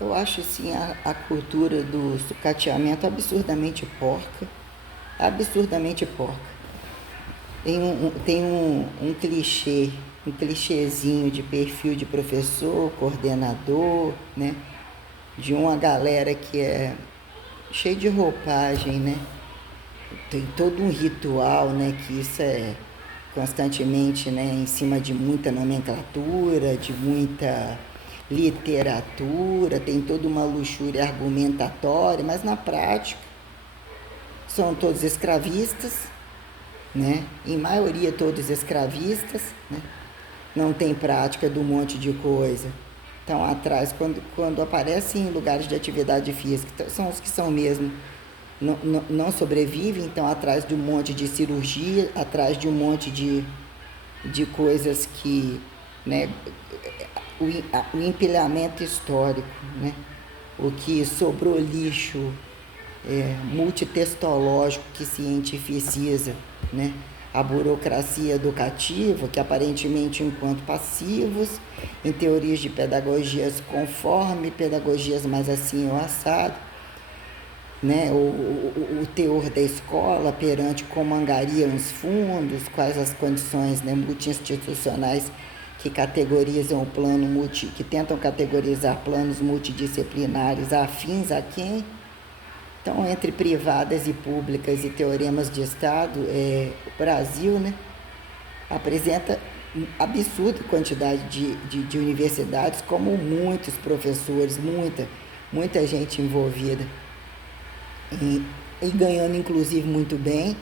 Eu acho assim a cultura do sucateamento absurdamente porca. Tem um clichê, um clichêzinho de perfil de professor, coordenador, né? De uma galera que é cheia de roupagem, né? Tem todo um ritual, né? Que isso é constantemente, né? Em cima de muita nomenclatura, de muita literatura, tem toda uma luxúria argumentatória, mas na prática são todos escravistas, né? Em maioria todos escravistas, né? Não tem prática de um monte de coisa. Então, atrás, quando aparecem em lugares de atividade física, são os que são mesmo, não sobrevivem, então atrás de um monte de cirurgia, atrás de um monte de coisas que, né, o empilhamento histórico, né, o que sobrou lixo multitextológico que cientificiza, né, a burocracia educativa, que aparentemente enquanto passivos, em teorias de pedagogias conforme, pedagogias mais assim ou assado, né, o teor da escola perante como angariam os fundos, quais as condições, né, multi-institucionais que categorizam o plano que tentam categorizar planos multidisciplinares afins a quem. Então, entre privadas e públicas e teoremas de Estado, o Brasil, né, apresenta absurda quantidade de universidades, como muitos professores, muita gente envolvida, e ganhando inclusive muito bem,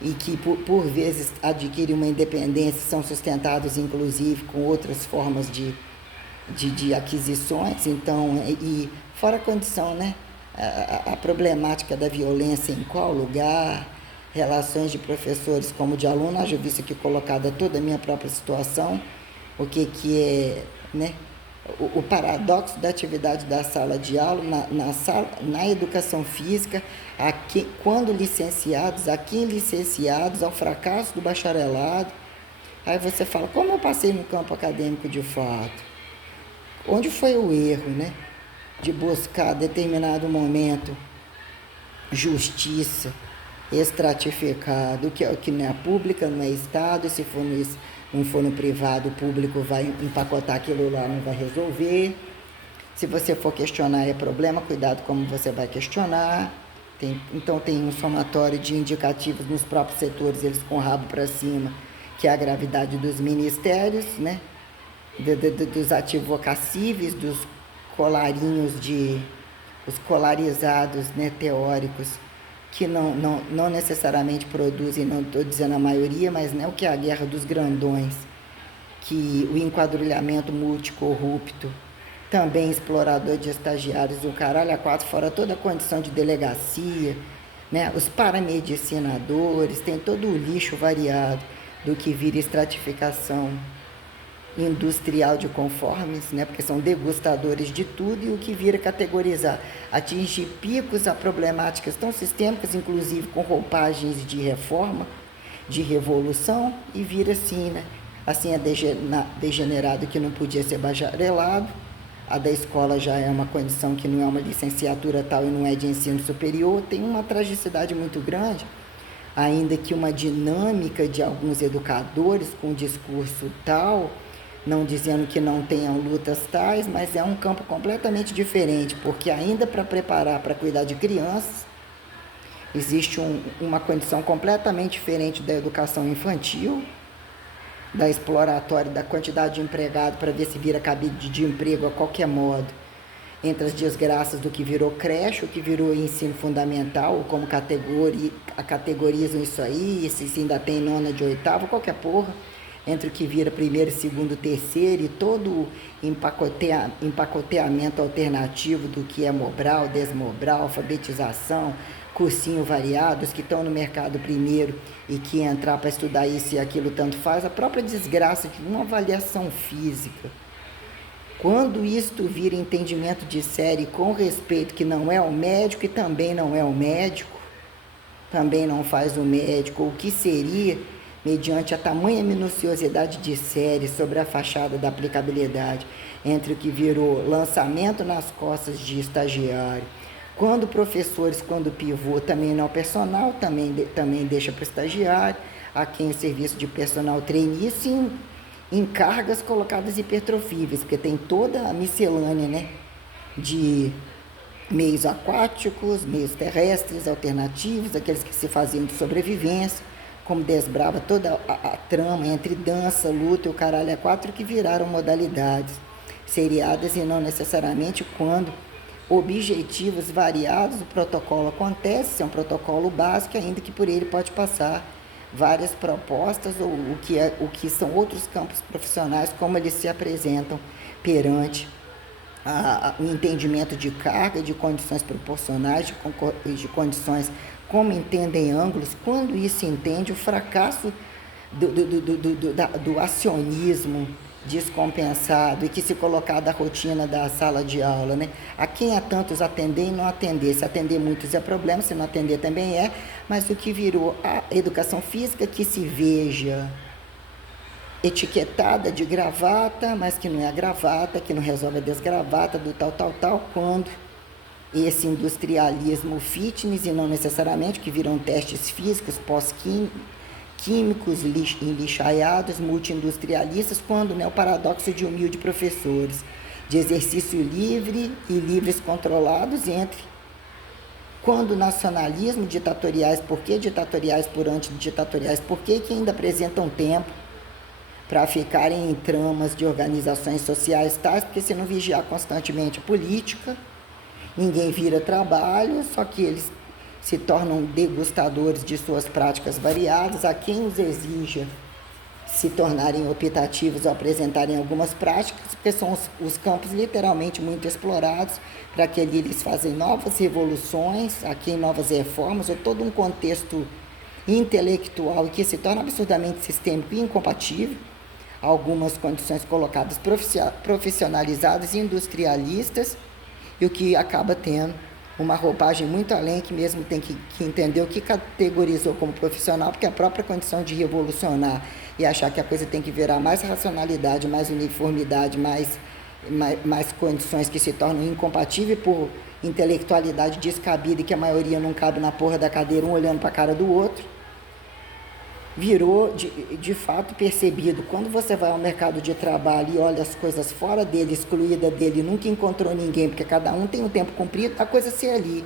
e que por vezes adquirem uma independência, são sustentados inclusive com outras formas de aquisições, então, e fora a condição, né? A problemática da violência em qual lugar, relações de professores como de aluno, haja visto aqui colocada toda a minha própria situação, o que é, né, o paradoxo da atividade da sala de aula, na educação física, quando licenciados, aqui em licenciados, ao fracasso do bacharelado. Aí você fala, como eu passei no campo acadêmico de fato? Onde foi o erro, né? De buscar determinado momento justiça estratificada, que não é pública, não é Estado, se for não for no privado, o público vai empacotar aquilo lá, não vai resolver. Se você for questionar é problema, cuidado como você vai questionar. Então tem um somatório de indicativos nos próprios setores, eles com o rabo para cima, que é a gravidade dos ministérios, né? Dos advocacíveis, dos colarinhos os colarizados, né, teóricos, que não necessariamente produzem, não estou dizendo a maioria, mas não, o que é a guerra dos grandões, que o enquadrilhamento multicorrupto, também explorador de estagiários, o caralho a quatro, fora toda a condição de delegacia, né, os paramedicinadores, tem todo o lixo variado do que vira estratificação industrial de conformes, né? Porque são degustadores de tudo, e o que vira categorizar, atingir picos a problemáticas tão sistêmicas, inclusive com roupagens de reforma, de revolução, e vira assim, né? Assim é degenerado que não podia ser bacharelado, a da escola já é uma condição que não é uma licenciatura tal e não é de ensino superior, tem uma tragicidade muito grande, ainda que uma dinâmica de alguns educadores com discurso tal, não dizendo que não tenham lutas tais, mas é um campo completamente diferente, porque ainda para preparar para cuidar de crianças, existe uma condição completamente diferente da educação infantil, da exploratória, da quantidade de empregado para ver se vira cabide de emprego a qualquer modo, entre as desgraças do que virou creche, o que virou ensino fundamental, como categorizam isso aí, se ainda tem nona de oitava, qualquer porra, entre o que vira primeiro, segundo, terceiro, e todo o empacoteamento alternativo do que é Mobral, Desmobral, alfabetização, cursinho variado, os que estão no mercado primeiro e que entrar para estudar isso e aquilo tanto faz, a própria desgraça de uma avaliação física. Quando isto vira entendimento de série com respeito que não é o médico e também não é o médico, também não faz o médico, o que seria mediante a tamanha minuciosidade de série sobre a fachada da aplicabilidade, entre o que virou lançamento nas costas de estagiário, quando professores, quando pivô, também não personal, também deixa para o estagiário, a quem o serviço de personal trainee, sim, em cargas colocadas hipertrofíveis, porque tem toda a miscelânea, né, de meios aquáticos, meios terrestres, alternativos, aqueles que se faziam de sobrevivência, como desbrava toda a trama entre dança, luta e o caralho é quatro, que viraram modalidades seriadas e não necessariamente quando objetivos variados. O protocolo acontece, é um protocolo básico, ainda que por ele pode passar várias propostas ou o que são outros campos profissionais, como eles se apresentam perante o entendimento de carga, de condições proporcionais, de condições como entendem ângulos. Quando isso entende, o fracasso do acionismo descompensado e que se colocar da rotina da sala de aula, né? A quem há tantos atender e não atender. Se atender muitos é problema, se não atender também é, mas o que virou a educação física, que se veja etiquetada de gravata, mas que não é a gravata, que não resolve a desgravata do tal, quando esse industrialismo fitness, e não necessariamente, que viram testes físicos pós-químicos, enlixaiados, multi-industrialistas, quando, né, o paradoxo de humilde professores, de exercício livre e livres controlados, entre quando nacionalismo, ditatoriais, por que ditatoriais por antiditatoriais, por que ainda apresentam tempo para ficarem em tramas de organizações sociais tais, porque se não vigiar constantemente a política, ninguém vira trabalho, só que eles se tornam degustadores de suas práticas variadas, a quem os exija se tornarem optativos ou apresentarem algumas práticas, porque são os campos literalmente muito explorados, para que ali eles fazem novas revoluções, a quem novas reformas, ou todo um contexto intelectual que se torna absurdamente sistêmico e incompatível, algumas condições colocadas profissionalizadas e industrialistas, e o que acaba tendo uma roupagem muito além, que mesmo tem que entender o que categorizou como profissional, porque a própria condição de revolucionar e achar que a coisa tem que virar mais racionalidade, mais uniformidade, mais condições que se tornam incompatíveis por intelectualidade descabida e que a maioria não cabe na porra da cadeira, um olhando para a cara do outro, virou de fato percebido. Quando você vai ao mercado de trabalho e olha as coisas fora dele, excluída dele, nunca encontrou ninguém, porque cada um tem um tempo cumprido, a coisa ser ali.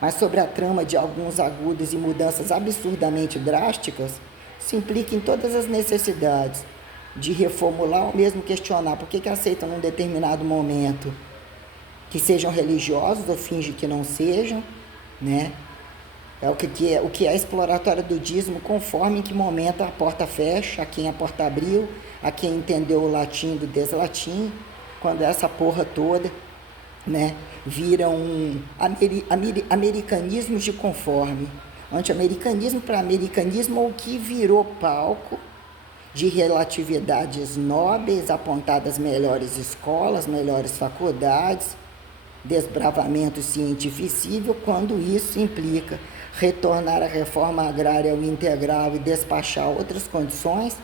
Mas sobre a trama de alguns agudos e mudanças absurdamente drásticas, se implica em todas as necessidades de reformular ou mesmo questionar por que aceitam num determinado momento que sejam religiosos ou fingem que não sejam, né? É o que é exploratório do dízimo, conforme em que momento a porta fecha, a quem a porta abriu, a quem entendeu o latim do deslatim, quando essa porra toda, né, vira um americanismo de conforme, anti-americanismo para americanismo, ou que virou palco de relatividades nobres, apontadas melhores escolas, melhores faculdades, desbravamento cientificível, quando isso implica retornar à reforma agrária ao integral e despachar outras condições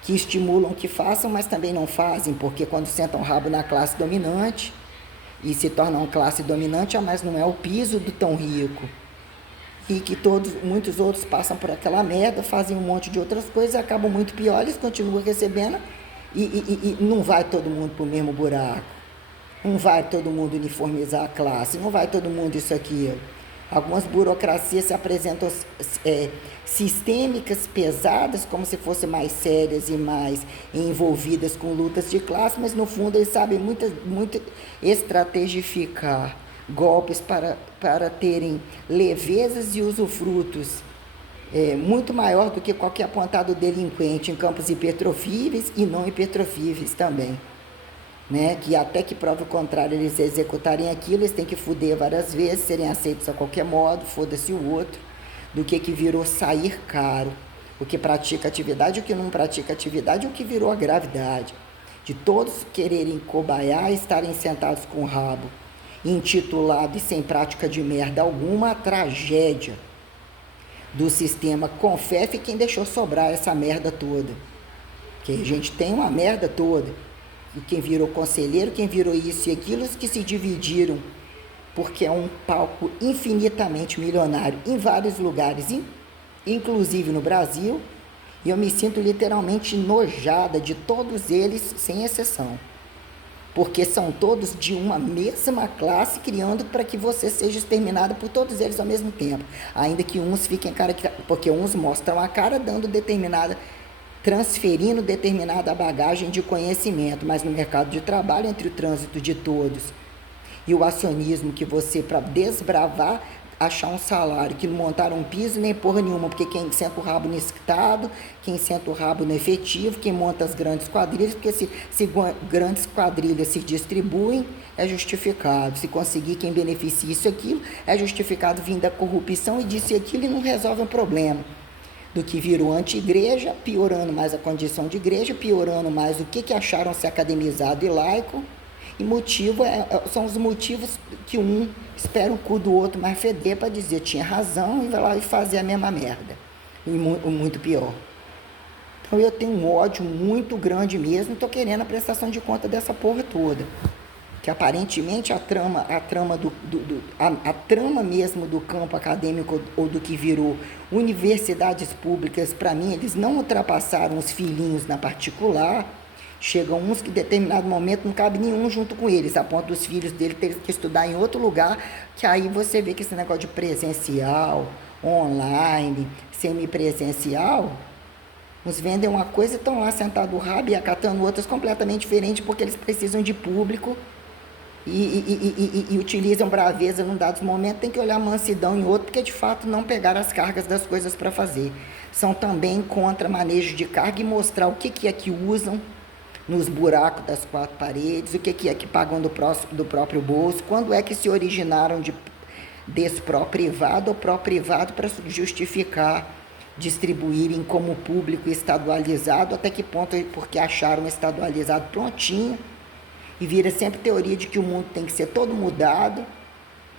que estimulam que façam, mas também não fazem, porque quando sentam o rabo na classe dominante e se tornam classe dominante, mas não é o piso do tão rico, e que muitos outros passam por aquela merda, fazem um monte de outras coisas e acabam muito piores, continuam recebendo e não vai todo mundo para o mesmo buraco, não vai todo mundo uniformizar a classe, não vai todo mundo isso aqui. Algumas burocracias se apresentam sistêmicas, pesadas, como se fossem mais sérias e mais envolvidas com lutas de classe, mas no fundo eles sabem muito estrategificar golpes para terem levezas e usufrutos muito maior do que qualquer apontado delinquente em campos hipertrofíveis e não hipertrofíveis também. Né, que até que prove o contrário, eles executarem aquilo, eles têm que fuder várias vezes, serem aceitos a qualquer modo, foda-se o outro, do que virou sair caro, o que pratica atividade, o que não pratica atividade, o que virou a gravidade, de todos quererem cobaiar e estarem sentados com o rabo intitulado e sem prática de merda alguma, a tragédia do sistema Confef quem deixou sobrar essa merda toda. Que a gente tem uma merda toda. E quem virou conselheiro, quem virou isso e aquilo, os que se dividiram, porque é um palco infinitamente milionário em vários lugares, inclusive no Brasil, e eu me sinto literalmente nojada de todos eles, sem exceção. Porque são todos de uma mesma classe, criando para que você seja exterminado por todos eles ao mesmo tempo. Ainda que uns fiquem porque uns mostram a cara transferindo determinada bagagem de conhecimento, mas no mercado de trabalho, entre o trânsito de todos e o acionismo que você, para desbravar, achar um salário, que não montaram um piso nem porra nenhuma, porque quem senta o rabo no esctado, quem senta o rabo no efetivo, quem monta as grandes quadrilhas, porque se grandes quadrilhas se distribuem, é justificado. Se conseguir quem beneficia isso e aquilo, é justificado vindo da corrupção e disso e aquilo e não resolve o problema. Do que virou anti-igreja, piorando mais a condição de igreja, piorando mais o que acharam ser academizado e laico. E motivo são os motivos que um espera o cu do outro mais feder para dizer tinha razão e vai lá e fazer a mesma merda. E muito pior. Então eu tenho um ódio muito grande mesmo, estou querendo a prestação de conta dessa porra toda. Que aparentemente a trama mesmo do campo acadêmico ou do que virou universidades públicas, para mim, eles não ultrapassaram os filhinhos na particular. Chegam uns que em determinado momento não cabe nenhum junto com eles, a ponto dos filhos dele terem que estudar em outro lugar, que aí você vê que esse negócio de presencial, online, semipresencial, uns vendem uma coisa e estão lá sentados o rabo e acatando outras completamente diferentes, porque eles precisam de público e utilizam braveza num dado momento, tem que olhar mansidão em outro, porque de fato não pegaram as cargas das coisas para fazer. São também contra manejo de carga e mostrar o que é que usam nos buracos das quatro paredes, o que é que pagam do próprio bolso, quando é que se originaram desse pró-privado ou pró-privado para justificar distribuírem como público estadualizado, até que ponto porque acharam estadualizado prontinho, e vira sempre teoria de que o mundo tem que ser todo mudado,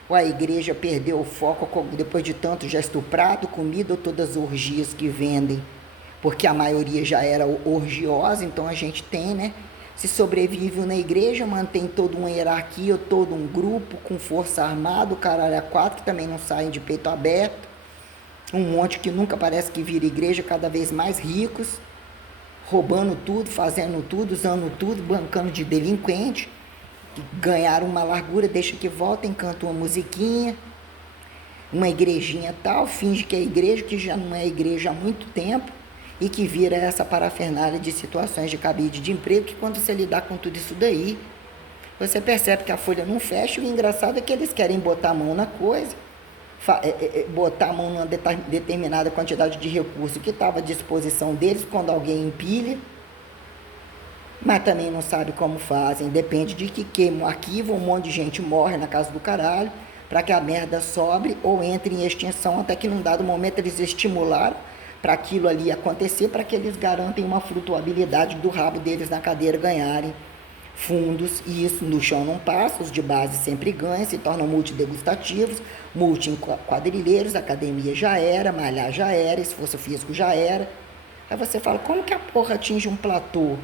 ou a igreja perdeu o foco depois de tanto já estuprado, comido, ou todas as orgias que vendem, porque a maioria já era orgiosa, então a gente tem, né? Se sobrevive na igreja, mantém toda uma hierarquia, todo um grupo com força armada, o caralho a quatro, que também não saem de peito aberto, um monte que nunca parece que vira igreja, cada vez mais ricos, roubando tudo, fazendo tudo, usando tudo, bancando de delinquente, ganharam uma largura, deixa que voltem, cantam uma musiquinha, uma igrejinha tal, finge que é igreja, que já não é igreja há muito tempo, e que vira essa parafernália de situações de cabide de emprego, que quando você lidar com tudo isso daí, você percebe que a folha não fecha, e o engraçado é que eles querem botar a mão na coisa, botar a mão numa determinada quantidade de recurso que estava à disposição deles quando alguém empilha, mas também não sabe como fazem, depende de que queimam o arquivo, um monte de gente morre na casa do caralho, para que a merda sobre ou entre em extinção, até que num dado momento eles estimularam para aquilo ali acontecer, para que eles garantem uma flutuabilidade do rabo deles na cadeira ganharem fundos, e isso no chão não passa, os de base sempre ganham, se tornam multidegustativos, multi-quadrilheiros, academia já era, malhar já era, esforço físico já era. Aí você fala, como que a porra atinge um platô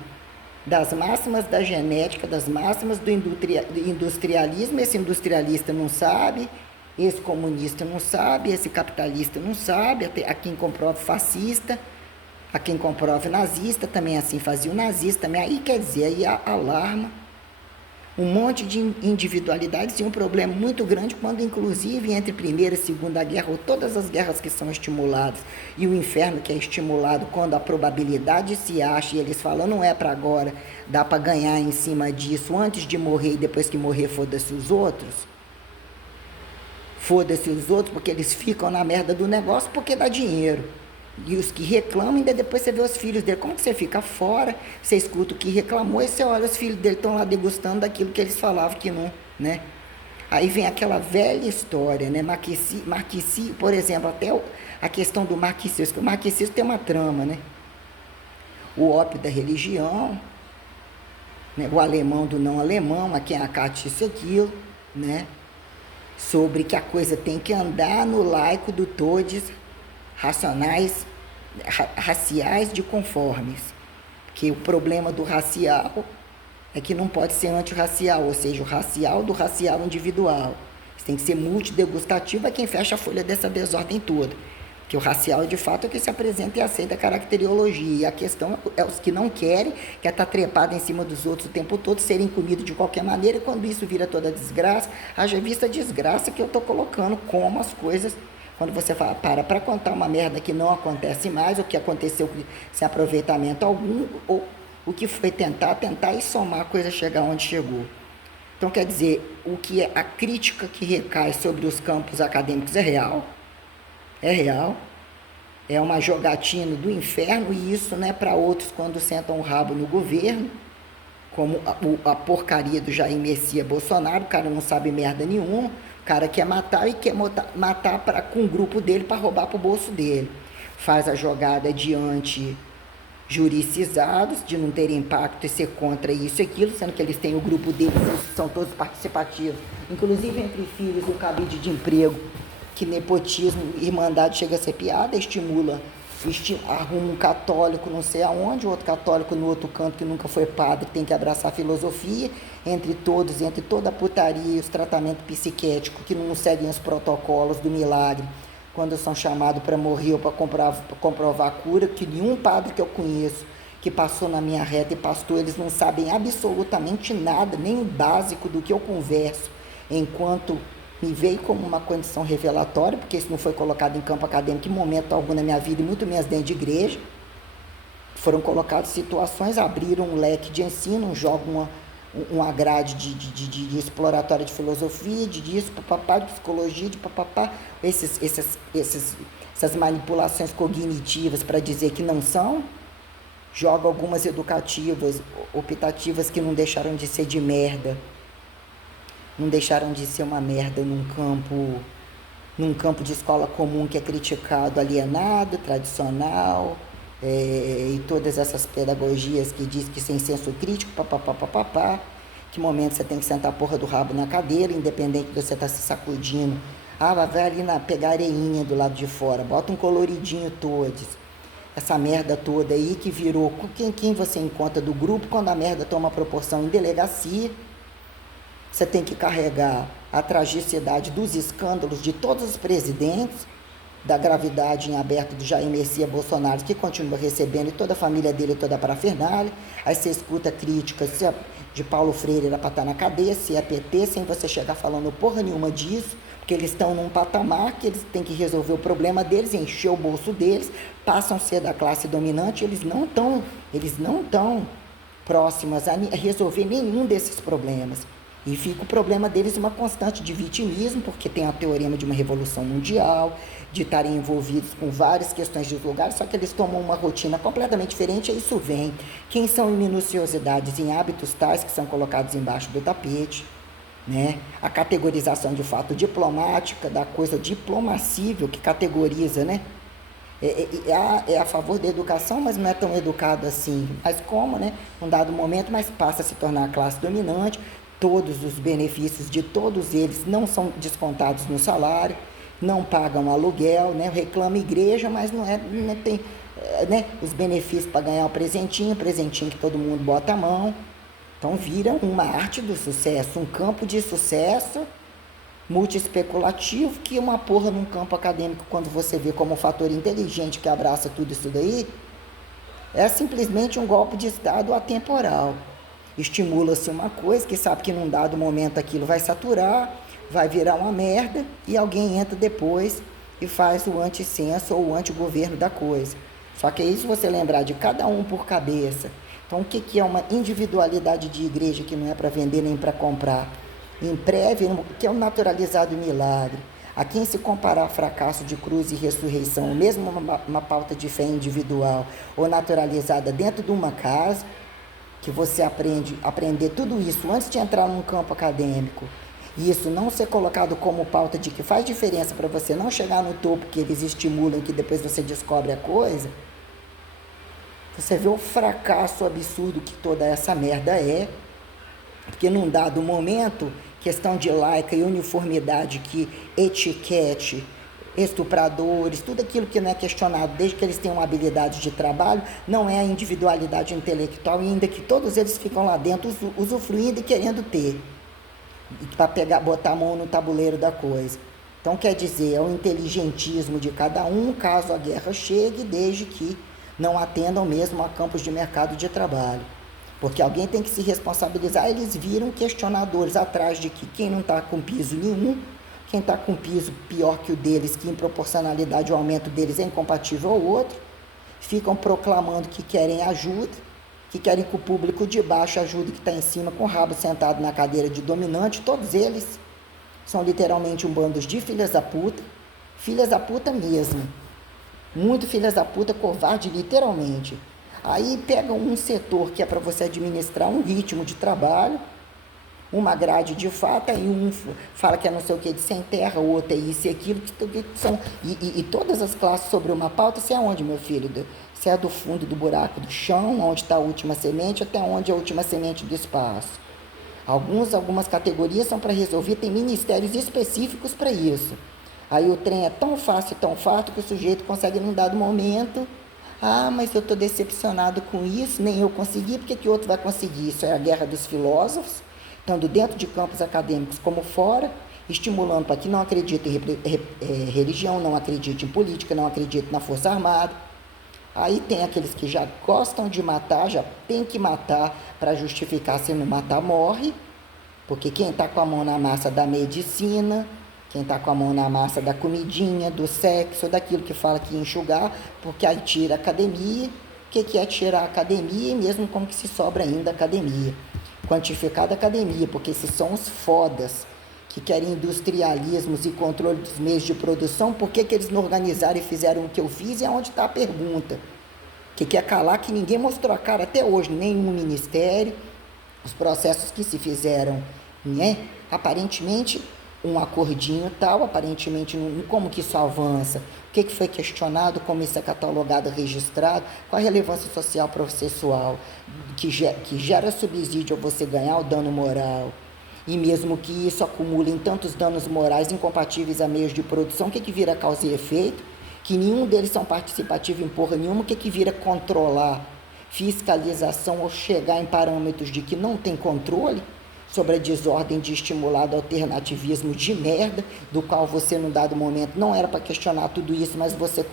das máximas da genética, das máximas do industrialismo, esse industrialista não sabe, esse comunista não sabe, esse capitalista não sabe, a quem comprova fascista, a quem comprova nazista, também assim fazia o nazista, também aí quer dizer, aí alarma um monte de individualidades e um problema muito grande quando inclusive entre Primeira e Segunda Guerra, ou todas as guerras que são estimuladas, e o inferno que é estimulado quando a probabilidade se acha, e eles falam, não é para agora, dá para ganhar em cima disso, antes de morrer e depois que morrer foda-se os outros, porque eles ficam na merda do negócio porque dá dinheiro. E os que reclamam, ainda depois você vê os filhos dele. Como que você fica fora, você escuta o que reclamou e você olha, os filhos dele estão lá degustando daquilo que eles falavam que não, né? Aí vem aquela velha história, né? Marxismo, por exemplo, até a questão do marxismo. O marxismo tem uma trama, né? O ópio da religião, né? O alemão do não alemão, a quem acate isso aquilo, né? Sobre que a coisa tem que andar no laico do todes raciais de conformes. Que o problema do racial é que não pode ser antirracial, ou seja, o racial do racial individual. Isso tem que ser multidegustativo, é quem fecha a folha dessa desordem toda. Que o racial, de fato, é que se apresenta e aceita a caracteriologia. E a questão é os que não querem, que é estar trepado em cima dos outros o tempo todo, serem comidos de qualquer maneira, e quando isso vira toda desgraça, haja vista a desgraça que eu estou colocando, como as coisas, quando você fala, para contar uma merda que não acontece mais, o que aconteceu sem aproveitamento algum, ou o que foi tentar e somar a coisa chegar onde chegou. Então, quer dizer, o que é a crítica que recai sobre os campos acadêmicos é real, é uma jogatina do inferno, e isso não é para outros quando sentam o rabo no governo, como a porcaria do Jair Messias Bolsonaro. O cara não sabe merda nenhuma, o cara quer matar e quer matar com o grupo dele para roubar para o bolso dele. Faz a jogada diante juricizados, de não ter impacto e ser contra isso e aquilo, sendo que eles têm o grupo deles, são todos participativos, inclusive entre filhos, o cabide de emprego, que nepotismo, irmandade chega a ser piada, arruma um católico não sei aonde, outro católico no outro canto que nunca foi padre, tem que abraçar a filosofia, entre toda a putaria e os tratamentos psiquiátricos que não seguem os protocolos do milagre, quando são chamados para morrer ou para comprovar a cura, que nenhum padre que eu conheço, que passou na minha reta e pastor, eles não sabem absolutamente nada, nem o básico do que eu converso, enquanto me veio como uma condição revelatória, porque isso não foi colocado em campo acadêmico em momento algum na minha vida, e muito menos dentro de igreja. Foram colocadas situações, abriram um leque de ensino, jogam uma grade de exploratória de filosofia, disso, papapá, de psicologia, de papapá, essas manipulações cognitivas para dizer que não são, joga algumas educativas, optativas que não deixaram de ser de merda, não deixaram de ser uma merda num campo de escola comum que é criticado, alienado, tradicional, e todas essas pedagogias que diz que sem senso crítico, papapá, que momento você tem que sentar a porra do rabo na cadeira, independente de você estar se sacudindo. Vai ali pegar areinha do lado de fora, bota um coloridinho todos. Essa merda toda aí que virou, quem você encontra do grupo, quando a merda toma proporção em delegacia, você tem que carregar a tragicidade dos escândalos de todos os presidentes, da gravidade em aberto do Jair Messias Bolsonaro, que continua recebendo, e toda a família dele, toda a parafernália. Aí você escuta críticas se de Paulo Freire era para estar na cadeia, se é PT, sem você chegar falando porra nenhuma disso, porque eles estão num patamar que eles têm que resolver o problema deles, encher o bolso deles, passam a ser da classe dominante, eles não estão próximas a resolver nenhum desses problemas. E fica o problema deles uma constante de vitimismo, porque tem a teorema de uma revolução mundial, de estarem envolvidos com várias questões de lugares, só que eles tomam uma rotina completamente diferente, e isso vem. Quem são em minuciosidades, em hábitos tais que são colocados embaixo do tapete, né? A categorização de fato diplomática, da coisa diplomacível, que categoriza, né? É a favor da educação, mas não é tão educado assim. Mas como, né? Num dado momento, mas passa a se tornar a classe dominante. Todos os benefícios de todos eles não são descontados no salário, não pagam aluguel, né? Reclama igreja, mas não tem, né? Os benefícios para ganhar o presentinho que todo mundo bota a mão. Então vira uma arte do sucesso, um campo de sucesso multi-especulativo, que uma porra num campo acadêmico, quando você vê como um fator inteligente que abraça tudo isso daí, é simplesmente um golpe de Estado atemporal. Estimula-se uma coisa que sabe que num dado momento aquilo vai saturar, vai virar uma merda, e alguém entra depois e faz o antissenso ou o antigoverno da coisa. Só que aí, se você lembrar de cada um por cabeça, então o que é uma individualidade de igreja que não é para vender nem para comprar? Em breve, que é o naturalizado milagre. A quem se comparar fracasso de cruz e ressurreição, mesmo uma pauta de fé individual ou naturalizada dentro de uma casa, que você aprender tudo isso antes de entrar num campo acadêmico, e isso não ser colocado como pauta de que faz diferença para você não chegar no topo, que eles estimulam, que depois você descobre a coisa, você vê o fracasso absurdo que toda essa merda é, porque num dado momento, questão de laica e uniformidade que etiquete estupradores, tudo aquilo que não é questionado, desde que eles tenham uma habilidade de trabalho, não é a individualidade intelectual, ainda que todos eles ficam lá dentro usufruindo e querendo ter, para botar a mão no tabuleiro da coisa. Então, quer dizer, é o inteligentismo de cada um, caso a guerra chegue, desde que não atendam mesmo a campos de mercado de trabalho. Porque alguém tem que se responsabilizar. Eles viram questionadores atrás de que quem não está com piso nenhum, quem está com piso pior que o deles, que em proporcionalidade o aumento deles é incompatível ao outro, ficam proclamando que querem ajuda, que querem que o público de baixo ajude que está em cima com o rabo sentado na cadeira de dominante. Todos eles são literalmente um bando de filhas da puta mesmo. Muito filhas da puta, covarde literalmente. Aí pegam um setor que é para você administrar um ritmo de trabalho, uma grade de fato, aí um fala que é não sei o que de sem terra, o outro é isso e aquilo, que são, e todas as classes sobre uma pauta. Você é onde, meu filho? Você é do fundo do buraco do chão, onde está a última semente, até onde é a última semente do espaço. Algumas categorias são para resolver, tem ministérios específicos para isso. Aí o trem é tão fácil que o sujeito consegue num dado momento. Ah, mas eu estou decepcionado com isso, nem eu consegui, porque que outro vai conseguir? Isso é a guerra dos filósofos, tanto dentro de campos acadêmicos como fora, estimulando para que não acredite em religião, não acredite em política, não acredite na força armada. Aí tem aqueles que já gostam de matar, já tem que matar para justificar, se não matar morre, porque quem está com a mão na massa da medicina, quem está com a mão na massa da comidinha, do sexo, daquilo que fala que ia enxugar, porque aí tira a academia. O que é tirar a academia? E mesmo como que se sobra ainda a academia? Quantificar da academia, porque esses são os fodas que querem industrialismos e controle dos meios de produção. Por que eles não organizaram e fizeram o que eu fiz? E aonde está a pergunta? Que quer calar que ninguém mostrou a cara até hoje, nenhum ministério, os processos que se fizeram, né? Aparentemente um acordinho tal, aparentemente como que isso avança, o que foi questionado, como isso é catalogado, registrado, qual a relevância social processual, que gera subsídio a você ganhar o dano moral, e mesmo que isso acumule em tantos danos morais incompatíveis a meios de produção, o que vira causa e efeito, que nenhum deles são participativos em porra nenhuma, o que vira controlar, fiscalização ou chegar em parâmetros de que não tem controle, sobre a desordem de estimulado alternativismo de merda, do qual você, num dado momento, não era para questionar tudo isso, mas você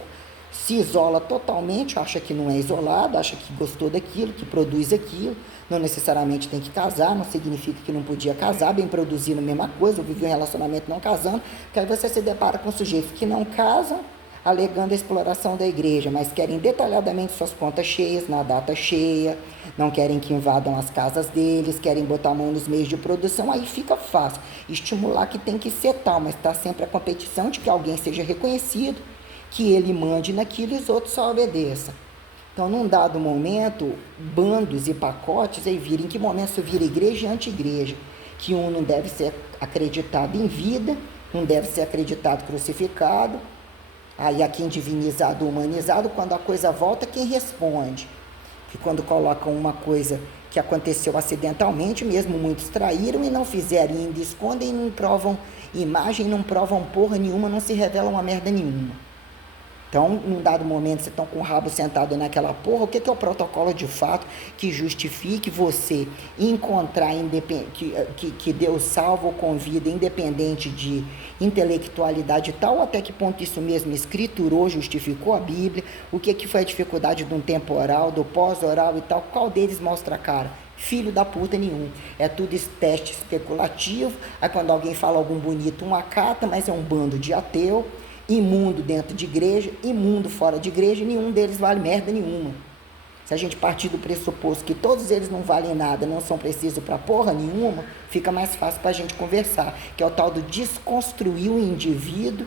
se isola totalmente, acha que não é isolado, acha que gostou daquilo, que produz aquilo, não necessariamente tem que casar, não significa que não podia casar, bem produzindo a mesma coisa, ou viver um relacionamento não casando, que aí você se depara com sujeitos que não casam, alegando a exploração da igreja, mas querem detalhadamente suas contas cheias, na data cheia, não querem que invadam as casas deles, querem botar a mão nos meios de produção, aí fica fácil. Estimular que tem que ser tal, mas está sempre a competição de que alguém seja reconhecido, que ele mande naquilo e os outros só obedeçam. Então, num dado momento, bandos e pacotes, aí vira em que momento isso vira igreja e anti-igreja, que um não deve ser acreditado em vida, não deve ser acreditado crucificado, aí a quem divinizado, humanizado, quando a coisa volta, quem responde? Que quando colocam uma coisa que aconteceu acidentalmente, mesmo muitos traíram e não fizeram, e ainda escondem, não provam imagem, não provam porra nenhuma, não se revela uma merda nenhuma. Então, num dado momento, vocês estão com o rabo sentado naquela porra, o que é o protocolo de fato que justifique você encontrar que Deus salva ou convida, independente de intelectualidade tal, até que ponto isso mesmo escriturou, justificou a Bíblia, o que foi a dificuldade de um temporal, do pós-oral e tal, qual deles mostra a cara? Filho da puta nenhum. É tudo teste especulativo, aí quando alguém fala algum bonito, um acata, mas é um bando de ateu, imundo dentro de igreja, imundo fora de igreja, nenhum deles vale merda nenhuma. Se a gente partir do pressuposto que todos eles não valem nada, não são precisos para porra nenhuma, fica mais fácil para a gente conversar, que é o tal do desconstruir o indivíduo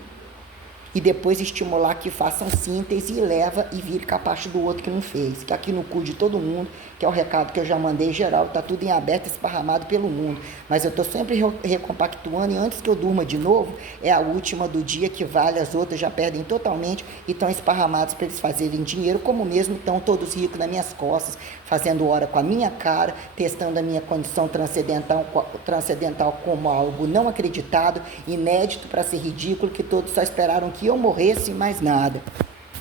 e depois estimular que façam síntese e leva e vire capacho do outro que não fez, que aqui no cu de todo mundo, que é o recado que eu já mandei geral, tá tudo em aberto, esparramado pelo mundo, mas eu tô sempre recompactuando, e antes que eu durma de novo, é a última do dia que vale, as outras já perdem totalmente e estão esparramados para eles fazerem dinheiro, como mesmo estão todos ricos nas minhas costas, fazendo hora com a minha cara, testando a minha condição transcendental como algo não acreditado, inédito para ser ridículo, que todos só esperaram que que eu morresse e mais nada.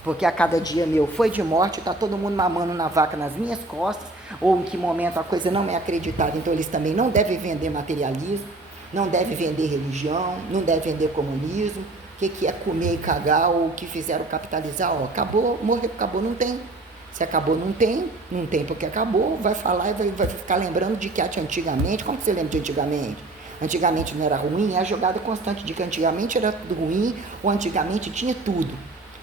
Porque a cada dia meu foi de morte, está todo mundo mamando na vaca nas minhas costas, ou em que momento a coisa não é acreditada, então eles também não devem vender materialismo, não devem vender religião, não devem vender comunismo. O que é comer e cagar, ou o que fizeram capitalizar? Ó, acabou, morreu, acabou, não tem. Se acabou, não tem porque acabou, vai falar e vai ficar lembrando de que antigamente. Como que você lembra de antigamente? Antigamente não era ruim, é a jogada constante de que antigamente era tudo ruim, ou antigamente tinha tudo.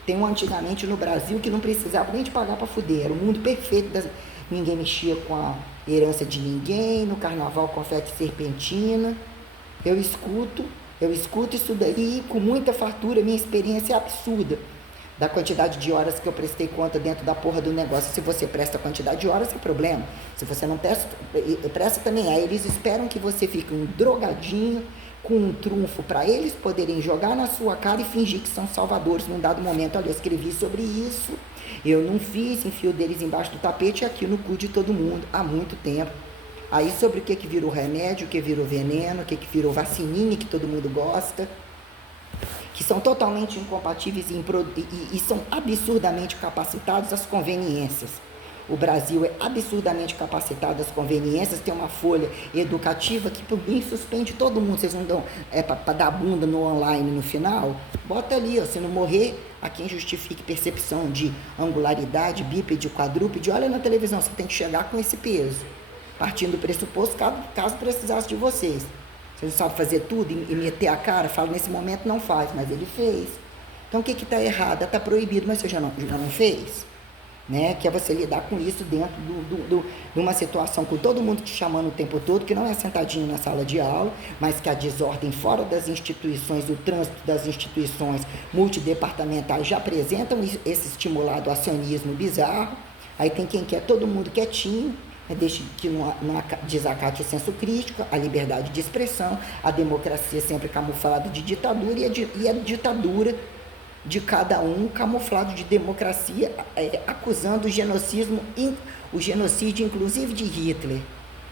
Tem um antigamente no Brasil que não precisava nem de pagar para fuder, era o mundo perfeito, ninguém mexia com a herança de ninguém, no carnaval confete serpentina. Eu escuto isso daí com muita fartura, minha experiência é absurda da quantidade de horas que eu prestei conta dentro da porra do negócio. Se você presta a quantidade de horas, é problema. Se você não presta também. Aí eles esperam que você fique um drogadinho com um trunfo para eles poderem jogar na sua cara e fingir que são salvadores num dado momento. Olha, eu escrevi sobre isso, eu não fiz, enfio deles embaixo do tapete aqui no cu de todo mundo há muito tempo. Aí sobre o que virou remédio, o que virou veneno, o que virou vacininha que todo mundo gosta, que são totalmente incompatíveis e são absurdamente capacitados às conveniências. O Brasil é absurdamente capacitado às conveniências, tem uma folha educativa que por mim suspende todo mundo. Vocês não dão para dar bunda no online no final? Bota ali, ó, se não morrer, a quem justifique percepção de angularidade, bípede, quadrúpede, olha na televisão, você tem que chegar com esse peso, partindo do pressuposto caso precisasse de vocês. Você não sabe fazer tudo e meter a cara, fala nesse momento não faz, mas ele fez. Então o que está errado? Está proibido, mas você já não fez? Né? Que é você lidar com isso dentro de uma situação com todo mundo te chamando o tempo todo, que não é sentadinho na sala de aula, mas que a desordem fora das instituições, o trânsito das instituições multidepartamentais já apresentam esse estimulado acionismo bizarro. Aí tem quem quer todo mundo quietinho, deixe que não desacate o senso crítico, a liberdade de expressão, a democracia sempre camuflada de ditadura e a ditadura de cada um camuflado de democracia, acusando o genocídio inclusive de Hitler.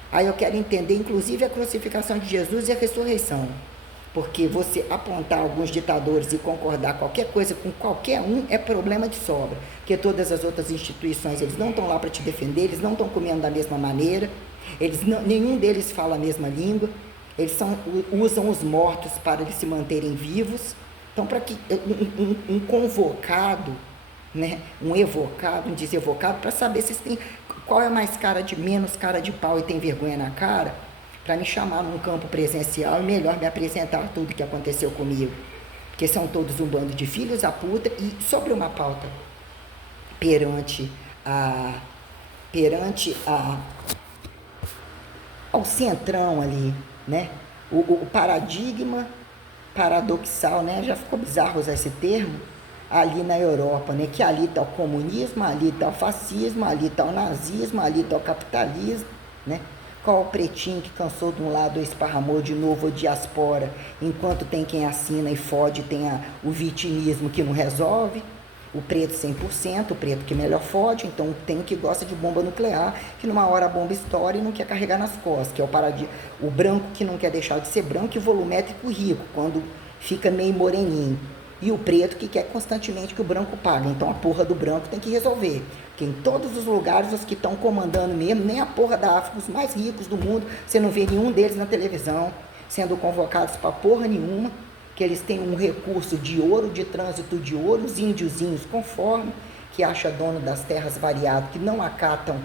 Aí eu quero entender inclusive a crucificação de Jesus e a ressurreição. Porque você apontar alguns ditadores e concordar qualquer coisa com qualquer um é problema de sobra. Porque todas as outras instituições, eles não estão lá para te defender, eles não estão comendo da mesma maneira, nenhum deles fala a mesma língua, eles usam os mortos para eles se manterem vivos. Então, para que um convocado, né, um evocado, um desevocado, para saber se tem, qual é mais menos cara de pau e tem vergonha na cara, para me chamar num campo presencial e melhor me apresentar tudo que aconteceu comigo. Porque são todos um bando de filhos da puta. E sobre uma pauta perante ao centrão ali, né? O paradigma paradoxal, né? Já ficou bizarro usar esse termo, ali na Europa, né? Que ali está o comunismo, ali está o fascismo, ali está o nazismo, ali está o capitalismo, né? Qual o pretinho que cansou de um lado e esparramou de novo a diaspora, enquanto tem quem assina e fode, tem o vitimismo que não resolve, o preto 100%, o preto que melhor fode, então tem que gosta de bomba nuclear, que numa hora a bomba estoura e não quer carregar nas costas, que é o branco que não quer deixar de ser branco e volumétrico rico, quando fica meio moreninho. E o preto que quer constantemente que o branco pague. Então a porra do branco tem que resolver. Porque em todos os lugares, os que estão comandando mesmo, nem a porra da África, os mais ricos do mundo, você não vê nenhum deles na televisão sendo convocados para porra nenhuma, que eles têm um recurso de ouro, de trânsito de ouro, os índiozinhos conforme, que acha dono das terras variado, que não acatam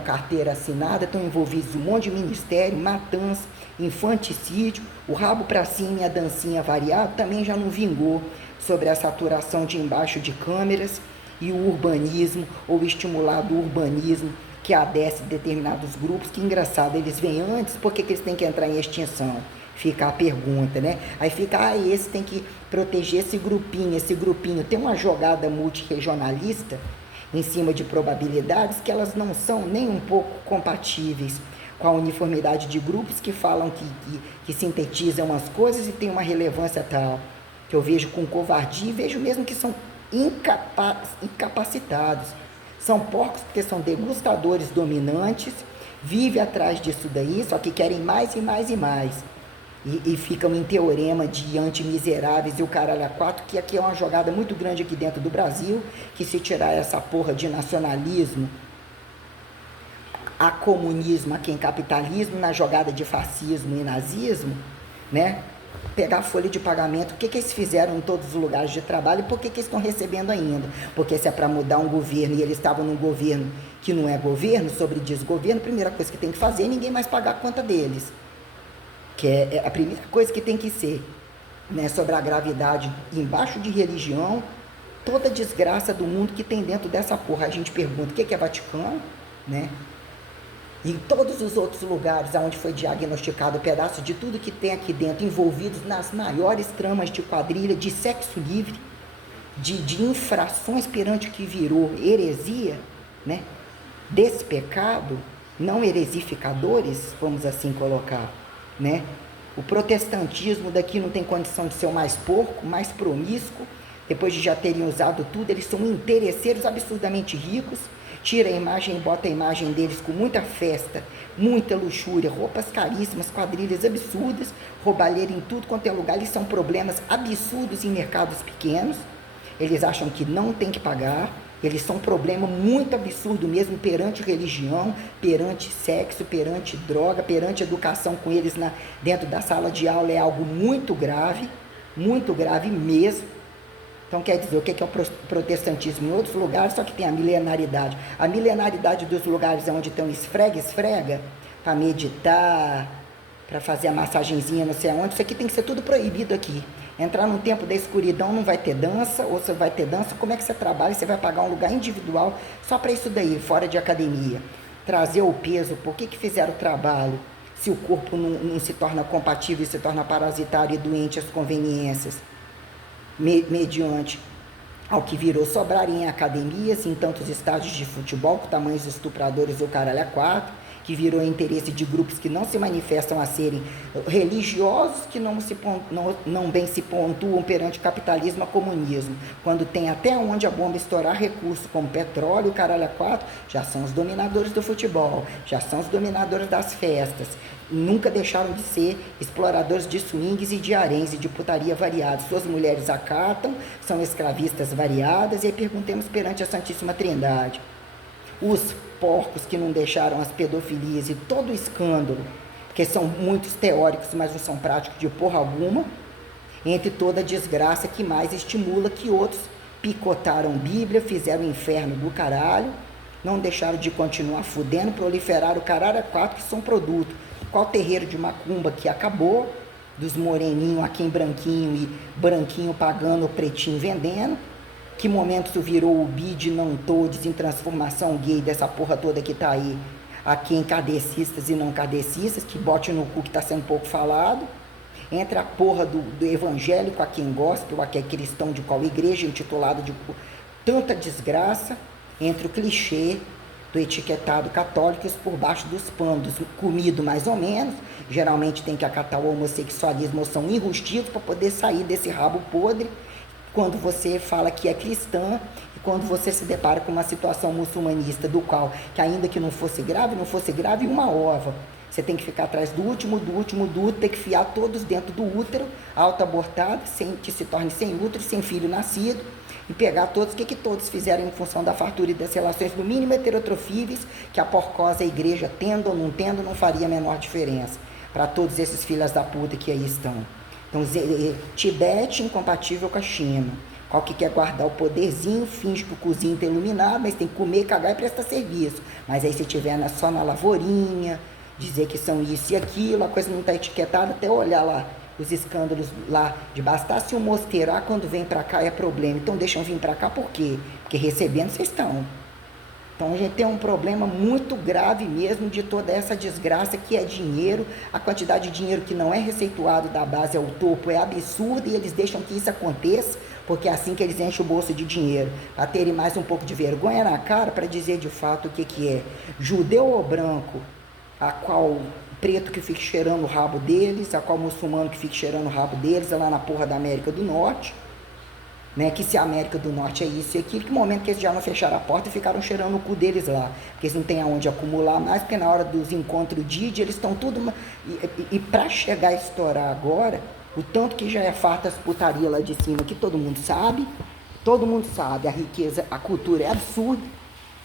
carteira assinada, estão envolvidos em um monte de ministério, matança, infanticídio, o rabo para cima e a dancinha variada também já não vingou sobre a saturação de embaixo de câmeras e o urbanismo, ou o estimulado urbanismo que adece determinados grupos, que engraçado, eles vêm antes, por que eles têm que entrar em extinção? Fica a pergunta, né? Aí fica, esse tem que proteger esse grupinho. Tem uma jogada multirregionalista em cima de probabilidades que elas não são nem um pouco compatíveis com a uniformidade de grupos que falam que sintetizam as coisas e tem uma relevância tal, que eu vejo com covardia e vejo mesmo que são incapacitados. São porcos porque são degustadores dominantes, vivem atrás disso daí, só que querem mais e mais e mais. e ficam em teorema de antimiseráveis e o caralho a quatro, que aqui é uma jogada muito grande aqui dentro do Brasil, que se tirar essa porra de nacionalismo, a comunismo, aqui em capitalismo, na jogada de fascismo e nazismo, né? Pegar a folha de pagamento, o que eles fizeram em todos os lugares de trabalho e por que eles estão recebendo ainda. Porque se é para mudar um governo e eles estavam num governo que não é governo, sobre desgoverno, a primeira coisa que tem que fazer é ninguém mais pagar a conta deles. Que é a primeira coisa que tem que ser, né, sobre a gravidade embaixo de religião, toda a desgraça do mundo que tem dentro dessa porra. A gente pergunta o que é Vaticano, né? Em todos os outros lugares onde foi diagnosticado pedaço de tudo que tem aqui dentro, envolvidos nas maiores tramas de quadrilha, de sexo livre, de infrações perante o que virou heresia, né? Desse pecado, não heresificadores, vamos assim colocar, né? O protestantismo daqui não tem condição de ser o mais porco, mais promíscuo. Depois de já terem usado tudo, eles são interesseiros absurdamente ricos. Tira a imagem e bota a imagem deles com muita festa, muita luxúria, roupas caríssimas, quadrilhas absurdas, roubalheira em tudo quanto é lugar. Eles são problemas absurdos em mercados pequenos. Eles acham que não tem que pagar. Eles são um problema muito absurdo mesmo perante religião, perante sexo, perante droga, perante educação com eles dentro da sala de aula. É algo muito grave mesmo. Então, quer dizer, o que é o protestantismo? Em outros lugares, só que tem a milenaridade. A milenaridade dos lugares onde tem um esfrega, para meditar, para fazer a massagenzinha, não sei aonde. Isso aqui tem que ser tudo proibido aqui. Entrar num tempo da escuridão, não vai ter dança, ou você vai ter dança, como é que você trabalha? Você vai pagar um lugar individual só para isso daí, fora de academia. Trazer o peso, por que fizeram o trabalho? Se o corpo não se torna compatível, se torna parasitário e doente às conveniências. Mediante ao que virou sobrarem em academias, em tantos estádios de futebol, com tamanhos estupradores ou caralho a quatro, que virou interesse de grupos que não se manifestam a serem religiosos, que não bem se pontuam perante o capitalismo a comunismo. Quando tem até onde a bomba estourar recursos como petróleo, caralho a quatro, já são os dominadores do futebol, já são os dominadores das festas. Nunca deixaram de ser exploradores de swings e de haréns e de putaria variados. Suas mulheres acatam, são escravistas variadas, e aí perguntemos perante a Santíssima Trindade. Os porcos que não deixaram as pedofilias e todo o escândalo, porque são muitos teóricos, mas não são práticos de porra alguma, entre toda a desgraça que mais estimula que outros picotaram Bíblia, fizeram o inferno do caralho, não deixaram de continuar fudendo, proliferaram o caralho a quatro, que são produto. Qual terreiro de macumba que acabou, dos moreninhos aqui em branquinho e branquinho pagando, o pretinho vendendo. Que momento isso virou o bid não todes em transformação gay dessa porra toda que tá aí, aqui em kardecistas e não kardecistas, que bote no cu que tá sendo pouco falado. Entre a porra do evangélico, a quem gospel, a quem é cristão de qual igreja, intitulado de tanta desgraça, entre o clichê do etiquetado católicos por baixo dos panos, comido mais ou menos, geralmente tem que acatar o homossexualismo ou são enrustidos para poder sair desse rabo podre, quando você fala que é cristã e quando você se depara com uma situação muçulmanista do qual, que ainda que não fosse grave, uma ova. Você tem que ficar atrás do último, tem que fiar todos dentro do útero, auto-abortado, que se torne sem útero, sem filho nascido, e pegar todos, o que todos fizeram em função da fartura e das relações, no mínimo heterotrofíveis, que a porcosa igreja tendo ou não faria a menor diferença para todos esses filhos da puta que aí estão. Então, Tibete incompatível com a China. Qual que quer guardar o poderzinho, finge que o cozinho está iluminado, mas tem que comer, cagar e prestar serviço. Mas aí se tiver só na lavourinha, dizer que são isso e aquilo, a coisa não está etiquetada, até olhar lá os escândalos lá de bastasse um mosteiro, quando vem para cá é problema. Então deixam vir para cá por quê? Porque recebendo vocês estão. Então a gente tem um problema muito grave mesmo de toda essa desgraça que é dinheiro. A quantidade de dinheiro que não é receituado da base ao topo é absurda e eles deixam que isso aconteça, porque é assim que eles enchem o bolso de dinheiro, para terem mais um pouco de vergonha na cara para dizer de fato o que é judeu ou branco, a qual preto que fica cheirando o rabo deles, a qual muçulmano que fica cheirando o rabo deles, lá na porra da América do Norte. né? Que se a América do Norte é isso e aquilo, que no momento que eles já não fecharam a porta, ficaram cheirando o cu deles lá, porque eles não têm aonde acumular mais, porque na hora dos encontros Didi, eles estão tudo... E para chegar a estourar agora, o tanto que já é farta as putaria lá de cima, que todo mundo sabe, a riqueza, a cultura é absurda,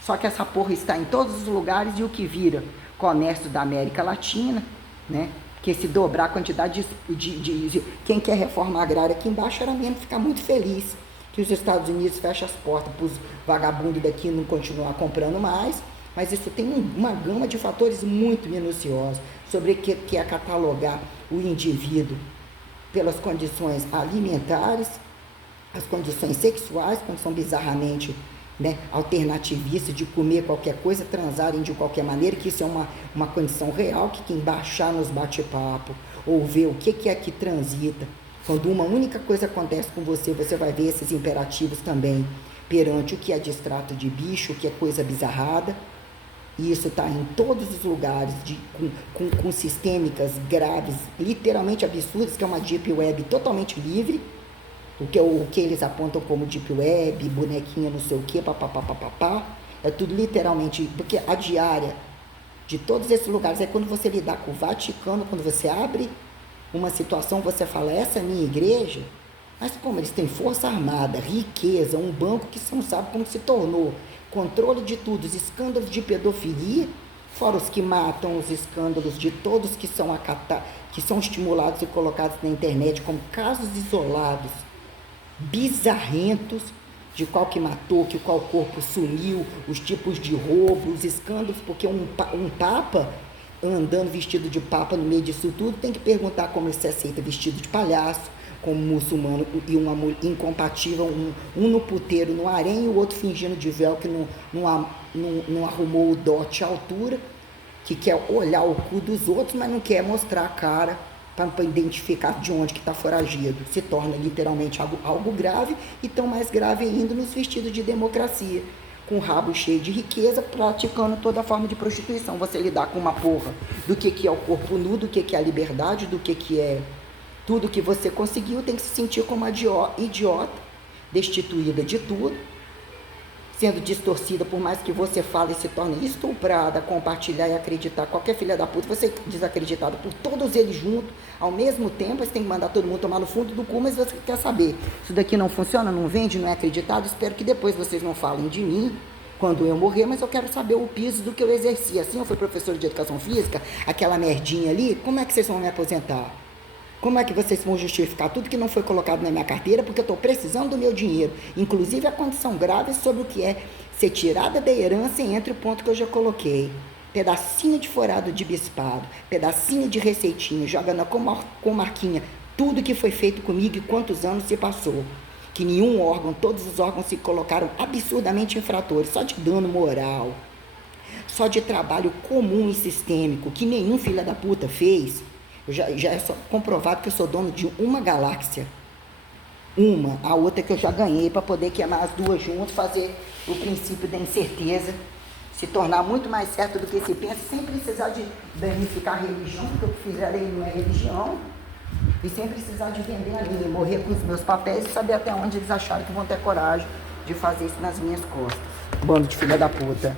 só que essa porra está em todos os lugares e o que vira comércio da América Latina, né? Que se dobrar a quantidade de quem quer reforma agrária aqui embaixo era mesmo ficar muito feliz que os Estados Unidos fecham as portas para os vagabundos daqui não continuar comprando mais, mas isso tem uma gama de fatores muito minuciosos sobre que é catalogar o indivíduo pelas condições alimentares, as condições sexuais, quando são bizarramente, né, alternativistas de comer qualquer coisa, transarem de qualquer maneira, que isso é uma condição real, que quem baixar nos bate-papo ou ver o que é que transita, quando uma única coisa acontece com você, você vai ver esses imperativos também perante o que é distrato de bicho, o que é coisa bizarrada, e isso está em todos os lugares, com sistêmicas graves, literalmente absurdas, que é uma deep web totalmente livre, o que eles apontam como deep web, bonequinha não sei o que, papapá, é tudo literalmente, porque a diária de todos esses lugares é quando você lidar com o Vaticano, quando você abre uma situação, você fala, essa é a minha igreja, mas como eles têm força armada, riqueza, um banco que você não sabe como se tornou, controle de tudo, os escândalos de pedofilia, fora os que matam, os escândalos de todos que são estimulados e colocados na internet como casos isolados, bizarrentos, de qual que matou, que qual corpo sumiu, os tipos de roubo, os escândalos, porque um papa andando vestido de papa no meio disso tudo, tem que perguntar como ele se aceita vestido de palhaço, como muçulmano e uma mulher incompatível, um no puteiro no harém e o outro fingindo de véu que não arrumou o dote à altura, que quer olhar o cu dos outros, mas não quer mostrar a cara para identificar de onde que está foragido. Se torna literalmente algo grave, e tão mais grave ainda nos vestidos de democracia, com o rabo cheio de riqueza, praticando toda forma de prostituição. Você lidar com uma porra do que é o corpo nu, do que é a liberdade, do que é tudo que você conseguiu, tem que se sentir como uma idiota, destituída de tudo, sendo distorcida, por mais que você fale e se torne estuprada, compartilhar e acreditar qualquer filha da puta, você é desacreditado por todos eles juntos, ao mesmo tempo, você tem que mandar todo mundo tomar no fundo do cu, mas você quer saber, isso daqui não funciona, não vende, não é acreditado, espero que depois vocês não falem de mim, quando eu morrer, mas eu quero saber o piso do que eu exerci. Assim, eu fui professor de educação física, aquela merdinha ali, como é que vocês vão me aposentar? Como é que vocês vão justificar tudo que não foi colocado na minha carteira, porque eu estou precisando do meu dinheiro? Inclusive a condição grave sobre o que é ser tirada da herança entre o ponto que eu já coloquei. Pedacinho de forado de bispado, pedacinho de receitinha, jogando com marquinha tudo que foi feito comigo e quantos anos se passou. Que nenhum órgão, todos os órgãos se colocaram absurdamente infratores, só de dano moral, só de trabalho comum e sistêmico, que nenhum filho da puta fez. Já é só comprovado que eu sou dono de uma galáxia. A outra que eu já ganhei para poder queimar as duas juntas, fazer o princípio da incerteza, se tornar muito mais certo do que se pensa, sem precisar de danificar a religião, porque o que fizeram aí não é religião, e sem precisar de vender a mim, morrer com os meus papéis e saber até onde eles acharam que vão ter coragem de fazer isso nas minhas costas. Bando de filha da puta.